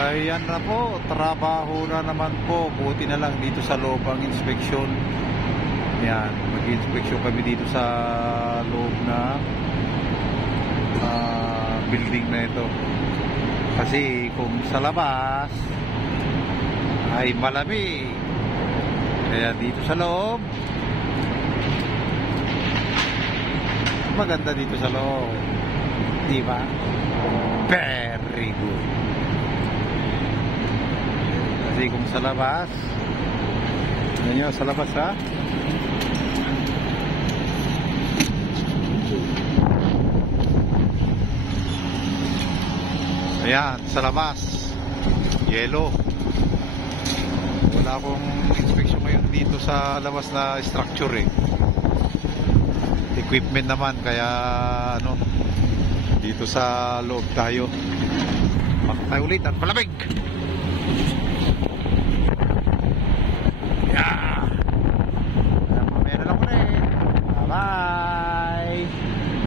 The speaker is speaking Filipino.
Ayan na po, trabaho na naman po. Buti na lang dito sa loob ang inspeksyon. Ayan, mag-inspeksyon kami dito sa loob na building na ito. Kasi kung sa labas ay malamig, kaya dito sa loob maganda dito sa loob, diba? Very good. Kasi kung sa labas, ano nyo, sa labas ha, ayan, sa labas yellow. Wala akong inspection ngayon dito sa labas na structure equipment naman, kaya ano, dito sa loob tayo. Bakit tayo ulit at malamig. Yeah. Mamaya na lang ulit. Bye.